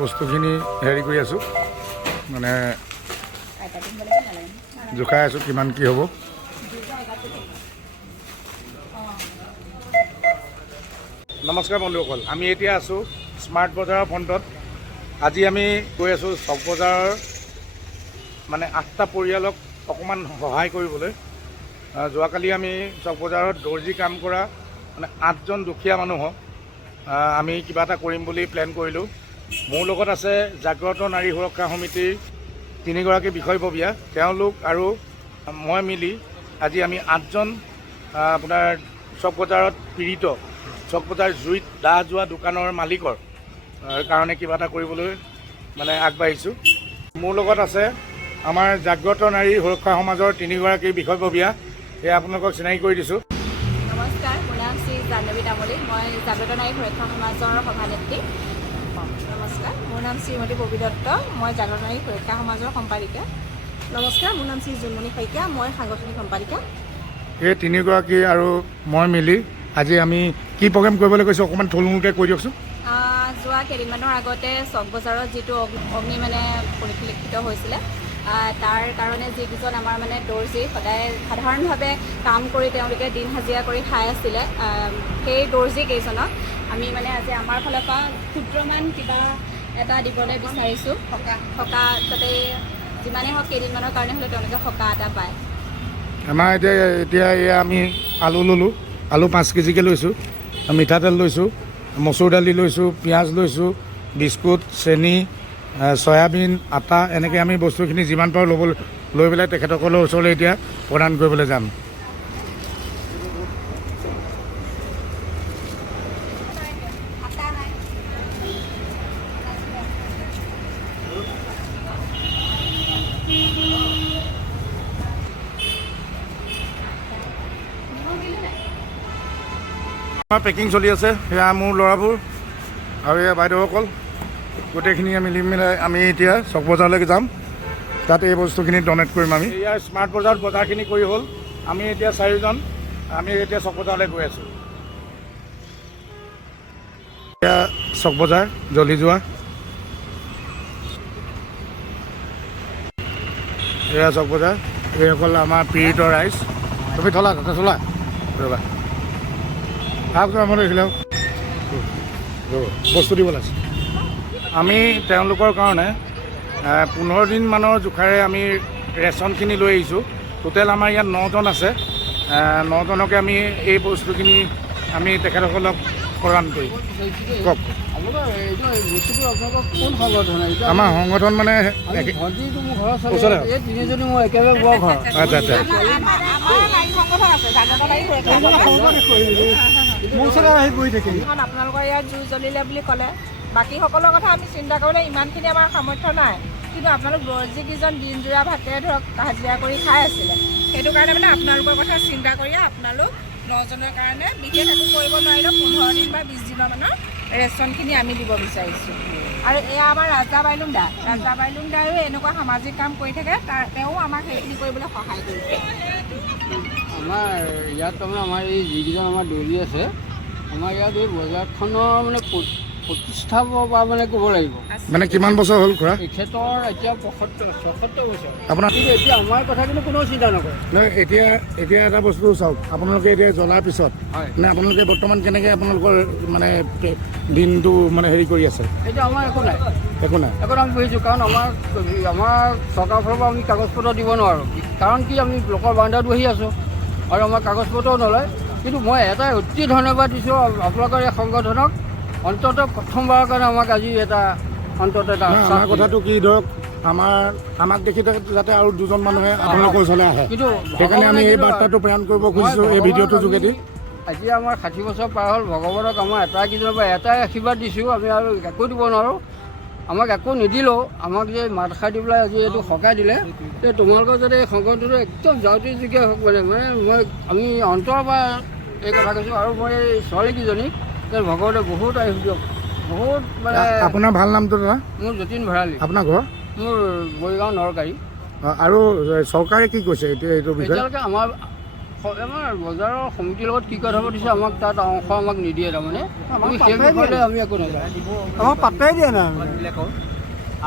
বস্তুখিনি হেৰি কৰি আছোঁ, মানে জোখাই আছোঁ কিমান কি হ'ব। নমস্কাৰ বন্ধুসকল, আমি এতিয়া আছোঁ স্মাৰ্ট বজাৰৰ ফ্ৰণ্টত। আজি আমি গৈ আছোঁ চক বজাৰৰ মানে 8টা পৰিয়ালক অকণমান সহায় কৰিবলৈ। যোৱাকালি আমি চক বজাৰত দৰ্জী কাম কৰা মানে 8জন দুখীয়া মানুহক আমি কিবা এটা কৰিম বুলি প্লেন কৰিলোঁ। মোৰ লগত আছে জাগ্ৰত নাৰী সুৰক্ষা সমিতিৰ 3গৰাকী বিষয়ববীয়া, তেওঁলোক আৰু মই মিলি আজি আমি 8জন আপোনাৰ চক বজাৰত পীড়িত, চক বজাৰ জুইত দাহ যোৱা দোকানৰ মালিকৰ কাৰণে কিবা এটা কৰিবলৈ মানে আগবাঢ়িছোঁ। মোৰ লগত আছে আমাৰ জাগ্ৰত নাৰী সুৰক্ষা সমাজৰ 3গৰাকী বিষয়ববীয়া, সেয়া আপোনালোকক চিনাকি কৰি দিছোঁ। নমস্কাৰ, মোৰ নাম শ্ৰী জাহ্নৱী তামুলী, মই জাগ্ৰত নাৰী সুৰক্ষা সমাজৰ সভানেত্ৰী। নমস্কাৰ, মোৰ নাম শ্ৰীমতী ববী দত্ত, মই জাগ্ৰত নাৰী সুৰক্ষা সমাজৰ সম্পাদিকা। নমস্কাৰ, মোৰ নাম শ্ৰী জোনমণি শইকীয়া, মই সাংগঠনিক সম্পাদিকা। এই 3গৰাকী আৰু মই মিলি আজি আমি কি প্ৰগ্ৰেম কৰিবলৈ কৈছোঁ অকণমান থুলমূলকৈ কৈ দিয়কচোন। যোৱা কেইদিনমানৰ আগতে চক বজাৰত যিটো অগ্নি মানে পৰিলক্ষিত হৈছিলে, তাৰ কাৰণে যিকেইজন আমাৰ মানে দৰ্জী সদায় সাধাৰণভাৱে কাম কৰি তেওঁলোকে দিন হাজিৰা কৰি খাই আছিলে, সেই দৰ্জী কেইজনক আমি মানে আজি আমাৰ ফালৰ পৰা ক্ষুদ্ৰমান কিবা এটা দিবলৈ বিচাৰিছোঁ, সকাহ যাতে যিমানেই হওক কেইদিনমানৰ কাৰণে হ'লে তেওঁলোকে সকাহ এটা পায়। আমাৰ এতিয়া এয়া আমি আলু ল'লোঁ, আলু 5 কেজিকৈ লৈছোঁ, মিঠাতেল লৈছোঁ, মচুৰ দালি লৈছোঁ, পিঁয়াজ লৈছোঁ, বিস্কুট, চেনি, চয়াবিন, আটা, এনেকৈ আমি বস্তুখিনি যিমান পাৰোঁ লৈ পেলাই তেখেতসকলৰ ওচৰলৈ এতিয়া প্ৰদান কৰিবলৈ যাম। আমাৰ পেকিং চলি আছে, সেয়া মোৰ ল'ৰাবোৰ আৰু এয়া বাইদেউসকল, গোটেইখিনি মিলি মিলাই আমি এতিয়া চক বজাৰলৈকে যাম, তাত এই বস্তুখিনি ডনেট কৰিম আমি। এয়া স্মাৰ্ট বজাৰত বজাৰখিনি কৰি হ'ল, আমি এতিয়া 4জন আমি এতিয়া চক বজাৰলৈ গৈ আছোঁ। এয়া চক বজাৰ জ্বলি যোৱা, এয়া চক বজাৰ, এইসকল আমাৰ পীড়িত ৰাইজ। তুমি থলা তাতে চলা ৰ'বা, বস্তু দিব লাগিছে। আমি তেওঁলোকৰ কাৰণে 15 দিনমানৰ জোখাৰে আমি ৰেচনখিনি লৈ আহিছোঁ। টোটেল আমাৰ ইয়াত 9জন আছে, 9জনকে আমি এই বস্তুখিনি আমি তেখেতসকলক প্ৰদান কৰিম। কওক, আমাৰ সংগঠন মানে আচ্ছা আচ্ছা, আপোনালোকৰ ইয়াত জুই জ্বলিলে বুলি ক'লে, বাকীসকলৰ কথা আমি চিন্তা কৰিবলৈ ইমানখিনি আমাৰ সামৰ্থ্য নাই, কিন্তু আপোনালোক দৰ্জীকেইজন দিনজোৰা ভাতে ধৰক হাজিৰা কৰি খাই আছিলে, সেইটো কাৰণে মানে আপোনালোকৰ কথা চিন্তা কৰিয়ে আপোনালোক 9জনৰ কাৰণে বিশেষ একো কৰিব নোৱাৰিলেও 15 দিন বা 20 দিনৰমানৰ ৰেচনখিনি আমি দিব বিচাৰিছোঁ। আৰু এয়া আমাৰ ৰাজা বাইলুং দায়ো এনেকুৱা সামাজিক কাম কৰি থাকে, তেওঁ আমাক সেইখিনি কৰিবলৈ সহায় কৰিছে। আমাৰ ইয়াত তাৰমানে আমাৰ এই যিকেইজন আমাৰ দৰ্জী আছে, আমাৰ ইয়াত এই বজাৰখনৰ মানে প্ৰতিষ্ঠাৰ পৰা মানে ক'ব লাগিব। মানে কিমান বছৰ হ'ল খুৰা? তেখেতৰ এতিয়া 76 বছৰ। আপোনাৰ কিন্তু এতিয়া আমাৰ কথা কিন্তু কোনেও চিন্তা নকৰে। নহয়, এতিয়া এটা বস্তু চাওক, আপোনালোকে এতিয়া জ্বলাৰ পিছত মানে আপোনালোকে বৰ্তমান কেনেকৈ আপোনালোকৰ মানে দিনটো মানে হেৰি কৰি আছে? এতিয়া আমাৰ একো নাই, একো নাই, একো আমি বহিছোঁ, কাৰণ আমাৰ চৰকাৰৰ ফালৰ পৰা আমি কাগজ পত্ৰ দিব নোৱাৰোঁ, কাৰণ কি আমি লোকৰ বাৰাণ্ডাত বহি আছোঁ আৰু আমাৰ কাগজ পত্ৰও নলয়। কিন্তু মই এটাই অতি ধন্যবাদ দিছোঁ আপোনালোকৰ এই সংগঠনক, অন্ততঃ প্ৰথমবাৰৰ কাৰণে আমাক আজি এটা আমাৰ কথাটো কি, ধৰক আমাক দেখি যাতে আৰু 2জন মানুহে আপোনালোকৰ ওচৰলৈ আহে, কিন্তু সেইকাৰণে আমি এই বাৰ্তাটো প্ৰেৰণ কৰিব খুজিছোঁ এই ভিডিঅ'টোৰ যোগেদি। আজি আমাৰ 60 বছৰ পাৰ হ'ল, ভগৱানক আমাৰ এটাইকেইজনৰ পৰা এটাই আশীৰ্বাদ দিছোঁ, আমি আৰু একো দিব নোৱাৰোঁ। আমাক একো নিদিলেও আমাক যে মাত খাই দি পেলাই আজি এইটো সকাই দিলে, এই তোমালোকৰ যাতে এই সংগঠনটো একদম যাওঁতিযোগ্য হওক, আমি অন্তৰৰ পৰা এই কথা কৈছোঁ। আৰু মই এই ছোৱালীকেইজনীক ভগৱানে বহুত আশীৰ্বাদ দিয়ক, বহুত মানে। আপোনাৰ ভাল নামটো দাদা? মোৰ যতীন ভৰালী। আপোনাৰ ঘৰ? মোৰ বৰিগাঁও নৰকাৰী। আৰু চৰকাৰে কি কৈছে এতিয়া এইটো বিষয়ে? এতিয়ালৈকে আমাৰ আমাৰ বজাৰৰ সমিতিৰ লগত কি কথা পাতিছে আমাক তাত অংশ আমাক নিদিয়ে তাৰমানে আমি সেই বিষয়লৈ আমি একো নাজানো আমাক পাত্তাই দিয়া নাই বিলাকৰ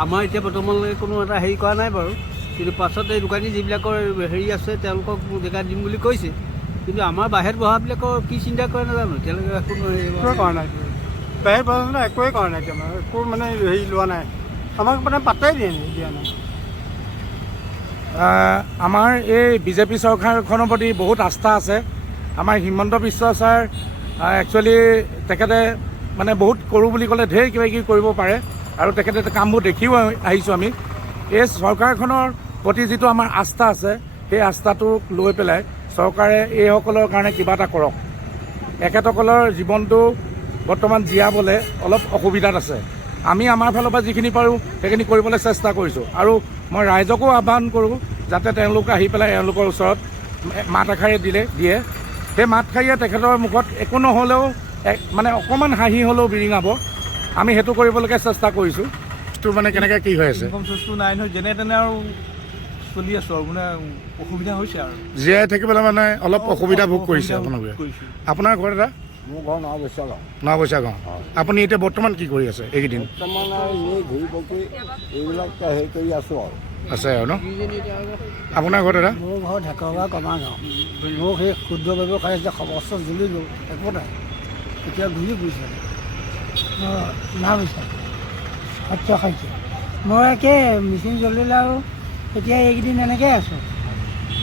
আমাৰ এতিয়া বৰ্তমানলৈকে কোনো এটা হেৰি কৰা নাই বাৰু, কিন্তু পাছত এই দোকানী যিবিলাকৰ হেৰি আছে তেওঁলোকক জেগা দিম বুলি কৈছে, কিন্তু আমাৰ বাহিৰত বহাবিলাকৰ কি চিন্তা কৰে নাজানো এতিয়ালৈকে কোনো একোৱে কৰা নাই বাহিৰ বজাৰখনে একোৱে কৰা নাই এতিয়া একো মানে হেৰি লোৱা নাই আমাক মানে পাত্তাই দিয়া নাই আমাৰ এই বিজেপি চৰকাৰখনৰ প্ৰতি বহুত আস্থা আছে। আমাৰ হিমন্ত বিশ্ব ছাৰ একচুৱেলি তেখেতে মানে বহুত কৰোঁ বুলি ক'লে ঢেৰ কিবা কিবি কৰিব পাৰে আৰু তেখেতে কামবোৰ দেখিও আহিছোঁ আমি। এই চৰকাৰখনৰ প্ৰতি যিটো আমাৰ আস্থা আছে সেই আস্থাটোক লৈ পেলাই চৰকাৰে এইসকলৰ কাৰণে কিবা এটা কৰক। এখেতসকলৰ জীৱনটো বৰ্তমান জীয়াবলৈ অলপ অসুবিধাত আছে। আমি আমাৰ ফালৰ পৰা যিখিনি পাৰোঁ সেইখিনি কৰিবলৈ চেষ্টা কৰিছোঁ আৰু মই ৰাইজকো আহ্বান কৰোঁ যাতে তেওঁলোক আহি পেলাই এওঁলোকৰ ওচৰত মাত এষাৰি দিয়ে। সেই মাতষাৰিয়ে তেখেতৰ মুখত একো নহ'লেও মানে অকণমান হাঁহি হ'লেও বিৰিঙাব। আমি সেইটো কৰিবলৈকে চেষ্টা কৰিছোঁ। তো মানে কেনেকৈ কি হৈ আছে ইনকম চ'ৰ্চটো নাই নহয়, যেনে তেনে আৰু চলি আছোঁ আৰু মানে অসুবিধা হৈছে আৰু জীয়াই থাকিবলৈ মানে অলপ অসুবিধা ভোগ কৰিছে আপোনালোকে। আপোনাৰ ঘৰ এটা মোৰ ঘৰ নৱবৈচা গাঁও নৱবৈচা গাঁও। আপুনি এতিয়া বৰ্তমান কি কৰি আছে এইকেইদিন? বৰ্তমান আৰু এনেই ঘূৰি পকি এইবিলাক হেৰি কৰি আছোঁ আৰু আছে আৰু ন? আপোনাৰ ঘৰ দাদা? মোৰ ঘৰ ঢেকৰগাঁও কমাৰগাঁও। মোৰ সেই ক্ষুদ্ৰ ব্যৱসায় যে সমস্ত জ্বলিলোঁ একো নাই এতিয়া ঘূৰি ফুৰিছে নাম হৈছে সত্য মই একে মেচিন জ্বলিলে আৰু এতিয়া এইকেইদিন এনেকৈ আছোঁ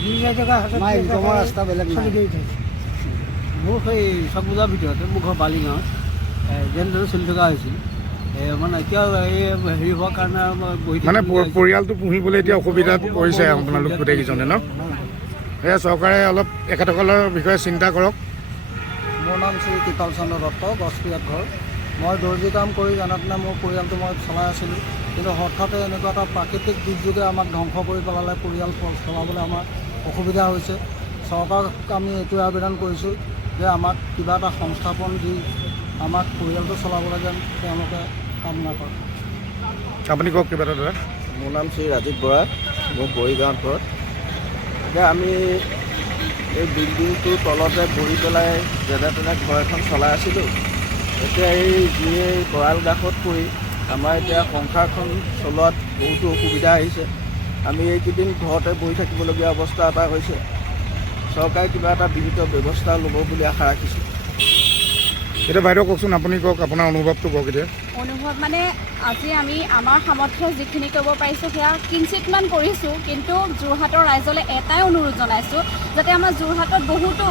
20,000 টকা ইনকমৰ ৰাস্তা বেলেগ নাই। মোৰ সেই চক বজাৰ ভিতৰতে মোৰ ঘৰ বালিগাঁৱত যেনে তেনে চলি থকা হৈছিল, মানে এতিয়াও এই হেৰি হোৱাৰ কাৰণে বহি মানে পৰিয়ালটো পুহিবলৈ এতিয়া অসুবিধাত পৰিছে আপোনালোক গোটেইকেইজনে ন? সেয়া চৰকাৰে অলপ এখেতসকলৰ বিষয়ে চিন্তা কৰক। মোৰ নাম শ্ৰী কৃপাল চন্দ্ৰ দত্ত, গছপিয়াত ঘৰ। মই দৰ্জী কাম কৰি জানাতনে মোৰ পৰিয়ালটো মই চলাই আছিলোঁ, কিন্তু হঠাতে এনেকুৱা এটা প্ৰাকৃতিক দুৰ্যোগে আমাক ধ্বংস কৰি পেলালে। পৰিয়াল চলাবলৈ আমাৰ অসুবিধা হৈছে। চৰকাৰক আমি এইটোৱে আবেদন কৰিছোঁ যে আমাক কিবা এটা সংস্থাপন দি আমাক পৰিয়ালটো চলাবলৈ যেন তেওঁলোকে কামনা কৰে। আপুনি কওক কিবা এটা দাদা। মোৰ নাম শ্ৰী ৰাজীৱ বৰা, মোৰ বৰিগাঁৱত ঘৰ। এতিয়া আমি এই বিল্ডিংটোৰ তলতে পৰি পেলাই যেনে তেনে ঘৰ এখন চলাই আছিলোঁ। এতিয়া এই যিয়ে গঁৰাল গাঠত পৰি আমাৰ এতিয়া সংসাৰখন চলোৱাত বহুতো অসুবিধা আহিছে। আমি এইকেইদিন ঘৰতে বহি থাকিবলগীয়া অৱস্থা এটা হৈছে। চৰকাৰে কিবা এটা বিহিত ব্যৱস্থা ল'ব বুলি আশা ৰাখিছোঁ। এতিয়া বাইদেউ কওকচোন, আপুনি কওক আপোনাৰ অনুভৱটো কওক এতিয়া। অনুভৱ মানে আজি আমি আমাৰ সামৰ্থ্য যিখিনি কৰিব পাৰিছোঁ সেয়া কিঞ্চিতমান কৰিছোঁ, কিন্তু যোৰহাটৰ ৰাইজলৈ এটাই অনুৰোধ জনাইছোঁ যাতে আমাৰ যোৰহাটত বহুতো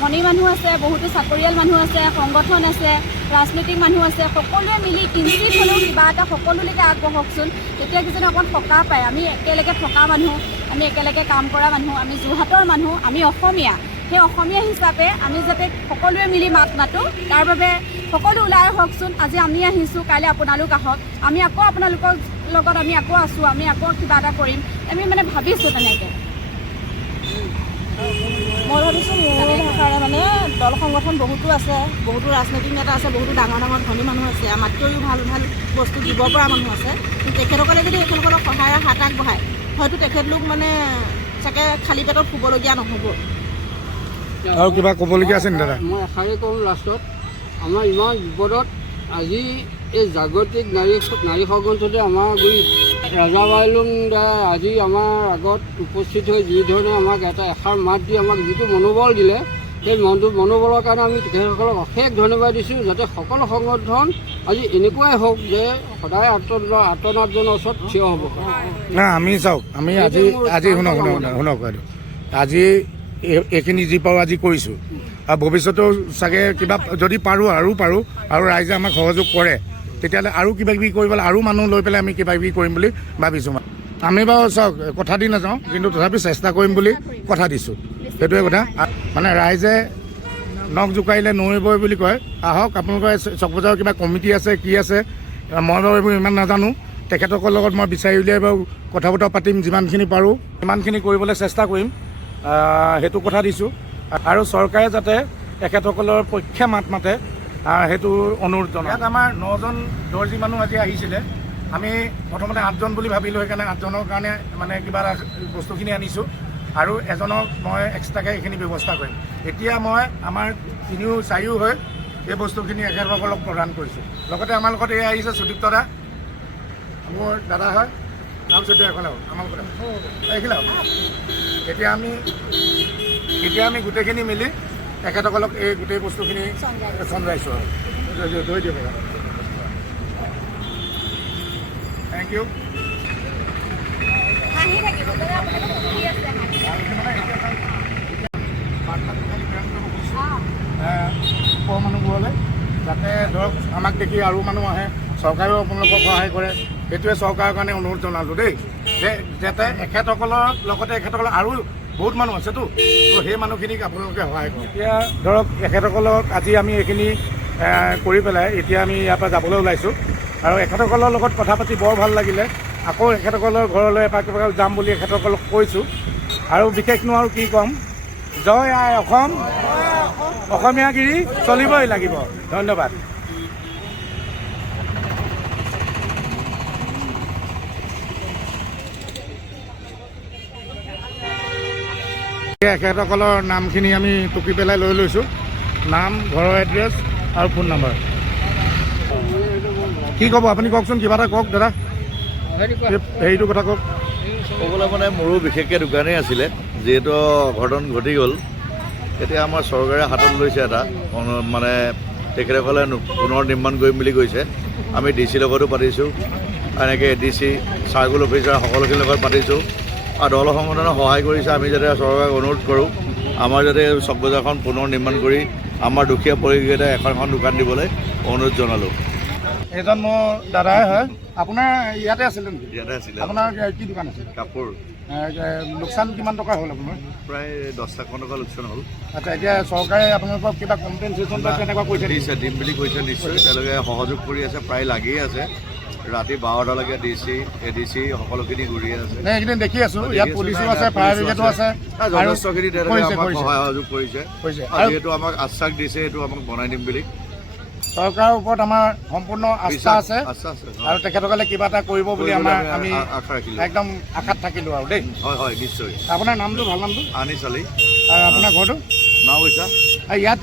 ধনী মানুহ আছে, বহুতো চাকৰিয়াল মানুহ আছে, সংগঠন আছে, ৰাজনৈতিক মানুহ আছে, সকলোৱে মিলি কিঞ্চিত হ'লেও কিবা এটা সকলোলৈকে আগবঢ়কচোন। তেতিয়া কিজানি অকণ সকাহ পায়। আমি একেলগে থকা মানুহ, আমি একেলগে কাম কৰা মানুহ, আমি যোৰহাটৰ মানুহ, আমি অসমীয়া। সেই অসমীয়া হিচাপে আমি যাতে সকলোৱে মিলি মাত মাতোঁ, তাৰ বাবে সকলো ওলাই আহকচোন। আজি আমি আহিছোঁ, কাইলৈ আপোনালোক আহক, আমি আকৌ আপোনালোকৰ লগত আমি আকৌ আছোঁ, আমি আকৌ কিবা এটা কৰিম, আমি মানে ভাবিছোঁ তেনেকৈ। মই ভাবিছোঁ মোৰ ভাষাৰে মানে দল সংগঠন বহুতো আছে, বহুতো ৰাজনৈতিক নেতা আছে, বহুতো ডাঙৰ ডাঙৰ ধনী মানুহ আছে, আমাতকৈও ভাল ভাল বস্তু দিব পৰা মানুহ আছে। তেখেতসকলে যদি এইখনসকলক সহায়ৰ হাত আগবঢ়ায়, হয়তো তেখেতলোক মানে চাগে খালী পেটত শুবলগীয়া নহ'ব। আৰু কিবা ক'বলগীয়া আছে নি দাদা? মই এষাৰেই ক'ম লাষ্টত, আমাৰ ইমান বিপদত আজি এই জাগতিক নাৰী সংগঠনতে আমাৰ গুৰি ৰাজা বাইলুং আজি আমাৰ আগত উপস্থিত হৈ যিধৰণে আমাক এষাৰ মাত দি আমাক যিটো মনোবল দিলে, সেই মনোবলৰ কাৰণে আমি তেখেতসকলক অশেষ ধন্যবাদ দিছোঁ। যাতে সকলো সংগঠন আজি এনেকুৱাই হওক যে সদায় আত্মনাথজনৰ ওচৰত থিয় হ'ব। না আমি চাওক, আমি আজি শুনক বাইদেউ, আজি এইখিনি যি পাৰোঁ আজি কৰিছোঁ, আৰু ভৱিষ্যতেও চাগে কিবা যদি পাৰোঁ আৰু ৰাইজে আমাক সহযোগ কৰে, তেতিয়াহ'লে আৰু কিবা কিবি কৰিবলৈ আৰু মানুহ লৈ পেলাই আমি কিবা কিবি কৰিম বুলি ভাবিছোঁ। আমি বাৰু চাওক কথা দি নাযাওঁ, কিন্তু তথাপি চেষ্টা কৰিম বুলি কথা দিছোঁ। সেইটোৱে কথা। মানে ৰাইজে নখ জোকাৰিলে নৈবই বুলি কয়। আহক, আপোনালোকৰ চক বজাৰৰ কিবা কমিটি আছে কি আছে, মই বাৰু এইবোৰ ইমান নাজানো। তেখেতসকলৰ লগত মই বিচাৰি উলিয়াই বাৰু কথা বতৰা পাতিম, যিমানখিনি পাৰোঁ সিমানখিনি কৰিবলৈ চেষ্টা কৰিম, সেইটো কথা দিছোঁ। আৰু চৰকাৰে যাতে তেখেতসকলৰ পক্ষে মাত মাতে, সেইটো অনুৰোধ জনাওঁ। ইয়াত আমাৰ 9জন দৰ্জী মানুহ আজি আহিছিলে। আমি প্ৰথমতে 8জন বুলি ভাবিলোঁ, সেইকাৰণে 8জনৰ কাৰণে মানে কিবা এটা বস্তুখিনি আনিছোঁ। আৰু এজনক মই এক্সট্ৰাকৈ এইখিনি ব্যৱস্থা কৰিম। এতিয়া মই আমাৰ তিনিও চাৰিও হৈ এই বস্তুখিনি এখেতসকলক প্ৰদান কৰিছোঁ। লগতে আমাৰ লগত এই আহিছে সুদীপ্ত দা, মোৰ দাদা হয়, নাম চৈধ্য এখন হ'ব আমাৰ লগত এইখিলা হ'ব। এতিয়া আমি গোটেইখিনি মিলি এখেতসকলক এই গোটেই বস্তুখিনি চন্দ্ৰাইছোঁ আৰু ধৰি দিয়ক। Thank you. ওপৰৰ মানুহবোৰলৈ যাতে ধৰক আমাক দেখি আৰু মানুহ আহে, চৰকাৰেও আপোনালোকক সহায় কৰে, সেইটোৱে চৰকাৰৰ কাৰণে অনুৰোধ জনালোঁ দেই, যে যাতে এখেতসকলৰ লগতে এখেতসকলৰ আৰু বহুত মানুহ আছেতো, তো সেই মানুহখিনিক আপোনালোকে সহায় কৰে। এতিয়া ধৰক এখেতসকলক আজি আমি এইখিনি কৰি পেলাই এতিয়া আমি ইয়াৰ পৰা যাবলৈ ওলাইছোঁ আৰু এখেতসকলৰ লগত কথা পাতি বৰ ভাল লাগিলে। আকৌ এখেতসকলৰ ঘৰলৈ এপাক যাম বুলি এখেতসকলক কৈছোঁ। আৰু বিশেষনো আৰু কি ক'ম, জয় আই অসম, অসমীয়াগিৰি চলিবই লাগিব। ধন্যবাদ। এখেতসকলৰ নামখিনি আমি টুকি পেলাই লৈ লৈছোঁ, নাম, ঘৰৰ এড্ৰেছ আৰু ফোন নাম্বাৰ। কি ক'ব আপুনি, কওকচোন কিবা এটা কওক দাদা, হেৰিটো কথা কওক। ক'বলৈ মানে মোৰো বিশেষকৈ দোকানেই আছিলে, যিহেতু ঘটন ঘটি গ'ল। এতিয়া আমাৰ চৰকাৰে হাতত লৈছে এটা মানে তেখেতসকলে পুনৰ নিৰ্মাণ কৰিম বুলি কৈছে। আমি DC লগতো পাতিছোঁ, এনেকৈ ADC চাৰ্কুল অফিচাৰ সকলোখিনিৰ লগত পাতিছোঁ আৰু দল সংগঠনে সহায় কৰিছে। আমি যাতে চৰকাৰক অনুৰোধ কৰোঁ আমাৰ যাতে চক বজাৰখন পুনৰ নিৰ্মাণ কৰি আমাৰ দুখীয়া পৰিয়ালকেইটা এখন দোকান দিবলৈ অনুৰোধ জনালোঁ। এজন মোৰ দাদাই হয়। আপোনাৰ ইয়াতে আছিলে নেকি? ইয়াতে আছিলে। আপোনাৰ কি দোকান আছে? কাপোৰ। লোকচান কিমান টকা হ'ল আপোনাৰ? প্ৰায় 10 লাখ টকা লোকচান হ'ল। আচ্ছা, এতিয়া চৰকাৰে আপোনালোকক কিবা কম্পেনচেশ্যন বা তেনেকুৱা কৈছে? দিম বুলি কৈছে নিশ্চয়, তেওঁলোকে সহযোগ কৰি আছে, প্ৰায় লাগিয়ে আছে। ৰাতি 12টালৈকে DC ADC সকলোখিনি ঘূৰি আছে। এইকেইদিন দেখি আছোঁ, ইয়াত পুলিচো আছে, ফায়াৰ ব্ৰিগেডো আছে, যথেষ্টখিনি তেওঁলোকে আমাক সহায় সহযোগ কৰিছে। আৰু যিহেতু আমাক আশ্বাস দিছে এইটো আমাক বনাই দিম বুলি। চৰকাৰৰ ওপৰত আমাৰ সম্পূৰ্ণ আস্থা আছে আৰু তেখেতসকলে কিবা এটা কৰিব বুলি আমি একদম আশাত থাকিলোঁ আৰু দেই। হয় নিশ্চয়। আপোনাৰ নামটো, ভাল নামটো? আনিছ আলি। আৰু আপোনাৰ ঘৰটো? নাওবৈচা। আৰু ইয়াত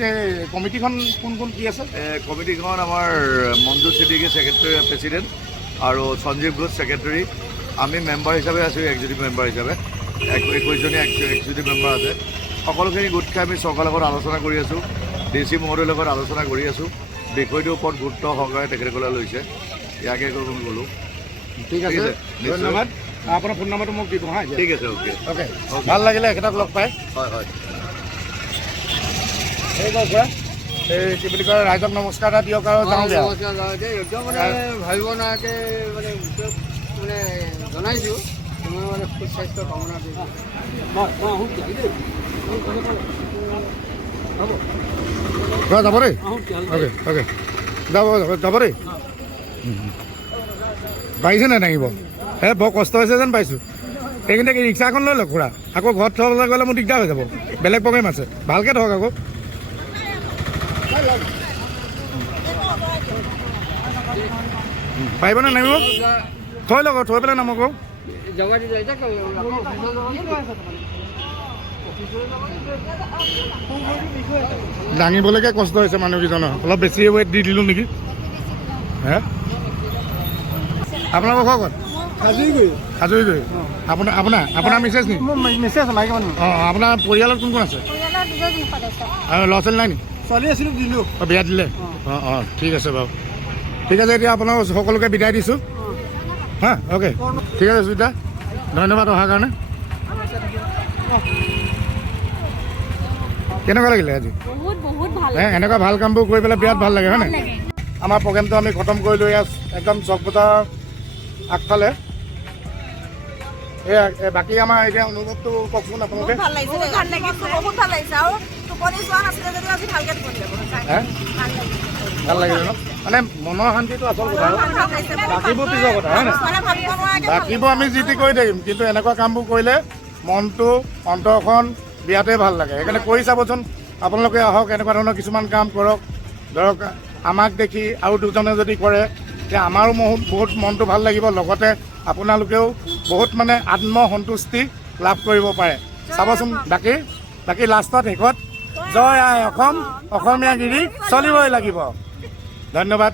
কমিটিখন কোন কোন কি আছে? কমিটিখন আমাৰ মঞ্জু ছিদ্দিকী ছেক্ৰেটাৰী প্ৰেছিডেণ্ট আৰু সঞ্জীৱ ঘোষ ছেক্ৰেটাৰী। আমি মেম্বাৰ হিচাপে আছোঁ, এক্সিকিউটিভ মেম্বাৰ হিচাপে 21জনী এক্সিকিউটিভ মেম্বাৰ আছে। সকলোখিনি গোট খাই আমি চৰকাৰৰ লগত আলোচনা কৰি আছোঁ, DC মহোদয়ৰ লগত আলোচনা কৰি আছোঁ। বিষয়টোৰ ওপৰত গুৰুত্ব সহকাৰে তেখেতসকলে লৈছে, ইয়াকে ক'লোঁ। ঠিক আছে, ধন্যবাদ। আপোনাৰ ফোন নম্বৰটো মোক দিব হা। ঠিক আছে, অ'কে। ভাল লাগিলে এখেতক লগ পাই। হয়। এই কি বুলি কয়, ৰাইজক নমস্কাৰ এটা দিয়ক আৰু যাওঁ দিয়া। একদম মানে ভাবিব নোৱাৰাকৈ মানে জনাইছোঁ, মই মানে সুস্বাস্থ্য কামনা কৰিছোঁ। যাব দেই। অ'কে যাব দেই। পাৰিছে নাই দাঙিব? বৰ কষ্ট হৈছে যেন পাইছোঁ। এইখিনিতে ৰিক্সা এখন লৈ লওক খুৰা, আকৌ ঘৰত থ'বলৈ গ'লে মোৰ দিগদাৰ হৈ যাব, বেলেগ প্ৰগ্ৰেম আছে। ভালকৈ থওক আকৌ। পাৰিবনে নামিব? থৈ লওক, থৈ পেলাই নামক। দাঙিবলৈকে কষ্ট হৈছে মানুহকেইজনৰ, অলপ বেছি ৱেইট দি দিলোঁ নেকি? হে, আপোনালোকৰ ঘৰ ক'ত? হাজৰিগুৰি। আপোনাৰ মিছেছ নেকি? মেছেজ মাইকী মানুহ। আপোনাৰ পৰিয়ালত কোন কোন আছে? আৰু ল'ৰা ছোৱালী নাই নেকি? ছোৱালী আছিলোঁ, দিলোঁ। বিয়া দিলে? ঠিক আছে বাৰু। ঠিক আছে, এতিয়া আপোনাক সকলোকে বিদায় দিছোঁ হা। অ'কে, ঠিক আছে সুজিতা, ধন্যবাদ অহাৰ কাৰণে। কেনেকুৱা লাগিলে আজি? এনেকুৱা ভাল কামবোৰ কৰি পেলাই বিৰাট ভাল লাগে, হয় নাই? আমাৰ প্ৰগ্ৰেমটো আমি খতম কৰি লৈ আছোঁ একদম চক বজাৰ আগফালে। বাকী আমাৰ এতিয়া অনুভৱটো কওকচোন আপোনালোকে। ভাল লাগিছে, বহুত ভাল লাগিছে। আৰু টোপনি যোৱা নাছিলে যদিও আজি ভালকৈ টোপনি যাব। ভাল লাগিলে ন? মানে মনৰ শান্তিটো আচল কথা, বাকীবোৰ পিছৰ কথা, হয় নাই? বাকীবোৰ আমি যি টি কৰি থাকিম, কিন্তু এনেকুৱা কামবোৰ কৰিলে মনটো, অন্তৰখন বিৰাটেই ভাল লাগে। সেইকাৰণে কৰি চাবচোন আপোনালোকে, আহক, এনেকুৱা ধৰণৰ কিছুমান কাম কৰক। ধৰক আমাক দেখি আৰু দুজনে যদি কৰে, তেতিয়া আমাৰো বহুত মনটো ভাল লাগিব, লগতে আপোনালোকেও বহুত মানে আত্মসন্তুষ্টি লাভ কৰিব পাৰে। চাবচোন বাকী লাষ্টত শেষত জয় আই অসম, অসমীয়া গিৰি চলিবই লাগিব। ধন্যবাদ।